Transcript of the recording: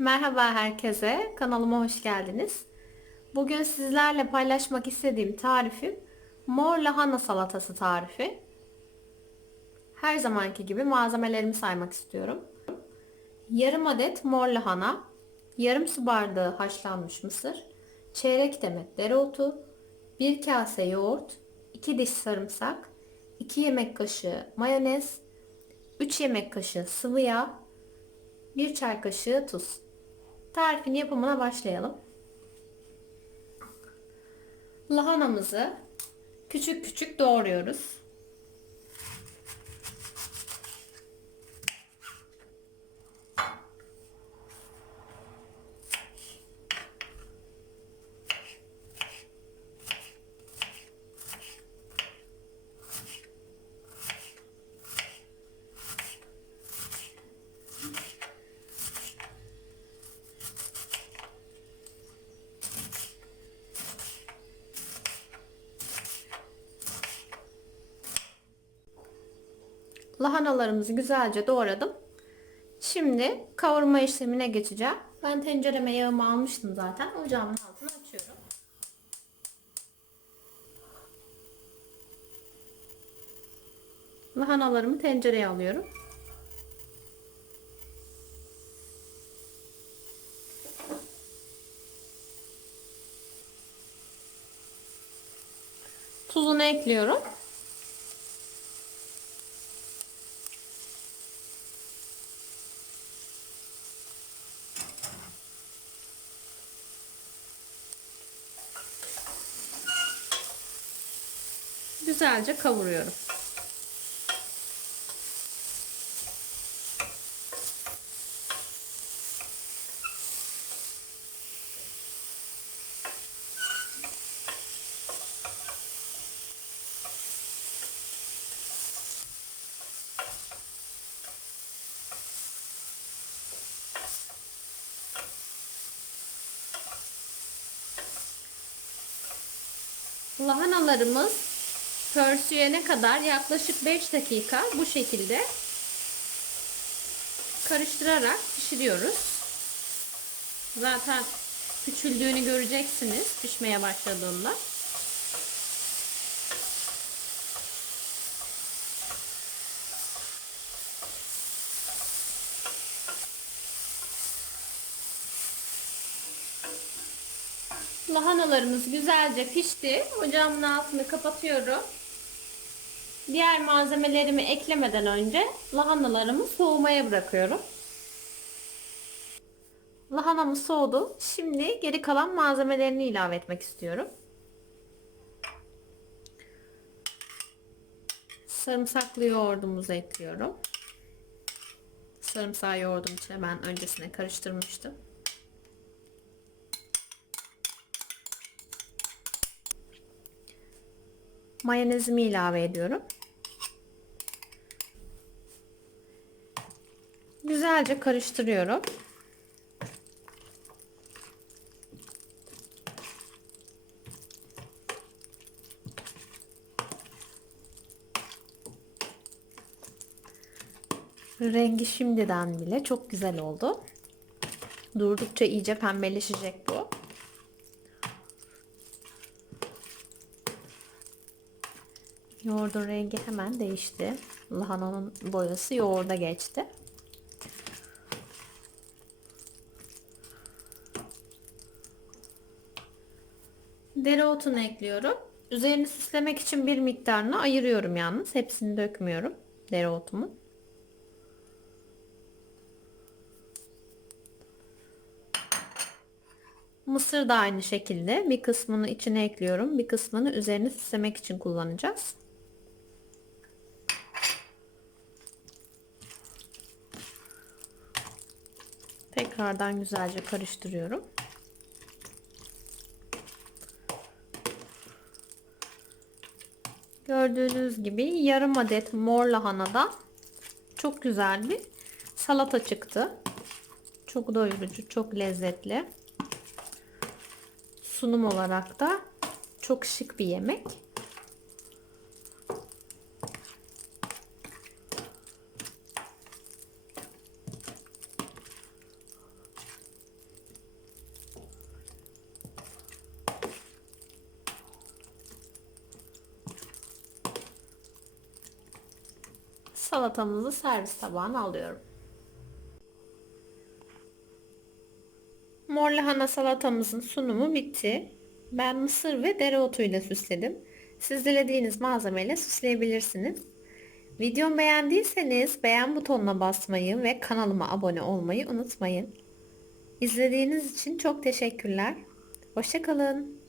Merhaba herkese, kanalıma hoş geldiniz. Bugün sizlerle paylaşmak istediğim tarifim mor lahana salatası tarifi. Her zamanki gibi malzemelerimi saymak istiyorum. Yarım adet mor lahana, yarım su bardağı haşlanmış mısır, çeyrek demet dereotu, bir kase yoğurt, 2 diş sarımsak, 2 yemek kaşığı mayonez, 3 yemek kaşığı sıvı yağ, 1 çay kaşığı tuz. Tarifin yapımına başlayalım. Lahanamızı küçük küçük doğruyoruz. Lahanalarımızı güzelce doğradım. Şimdi kavurma işlemine geçeceğim. Ben tencereme yağımı almıştım zaten. Ocağımın altını açıyorum. Lahanalarımı tencereye alıyorum. Tuzunu ekliyorum. Güzelce kavuruyorum. Lahanalarımız pörsüyene kadar yaklaşık 5 dakika bu şekilde karıştırarak pişiriyoruz. Zaten küçüldüğünü göreceksiniz pişmeye başladığında. Lahanalarımız güzelce pişti. Ocağımın altını kapatıyorum. Diğer malzemelerimi eklemeden önce lahanalarımı soğumaya bırakıyorum. Lahanamız soğudu. Şimdi geri kalan malzemelerini ilave etmek istiyorum. Sarımsaklı yoğurdumuzu ekliyorum. Sarımsağı yoğurdum içine ben öncesine karıştırmıştım. Mayonezimi ilave ediyorum. Güzelce karıştırıyorum. Rengi şimdiden bile çok güzel oldu. Durdukça iyice pembeleşecek bu. Yoğurdun rengi hemen değişti. Lahananın boyası yoğurda geçti. Dereotunu ekliyorum. Üzerini süslemek için bir miktarını ayırıyorum yalnız. Hepsini dökmüyorum dereotumun. Mısır da aynı şekilde bir kısmını içine ekliyorum. Bir kısmını üzerini süslemek için kullanacağız. Tekrardan güzelce karıştırıyorum. Gördüğünüz gibi yarım adet mor lahanada çok güzel bir salata çıktı. Çok doyurucu, çok lezzetli. Sunum olarak da çok şık bir yemek. Salatamızı servis tabağına alıyorum. Mor lahana salatamızın sunumu bitti. Ben mısır ve dereotuyla süsledim. Siz dilediğiniz malzemeyle süsleyebilirsiniz. Videomu beğendiyseniz beğen butonuna basmayı ve kanalıma abone olmayı unutmayın. İzlediğiniz için çok teşekkürler. Hoşçakalın.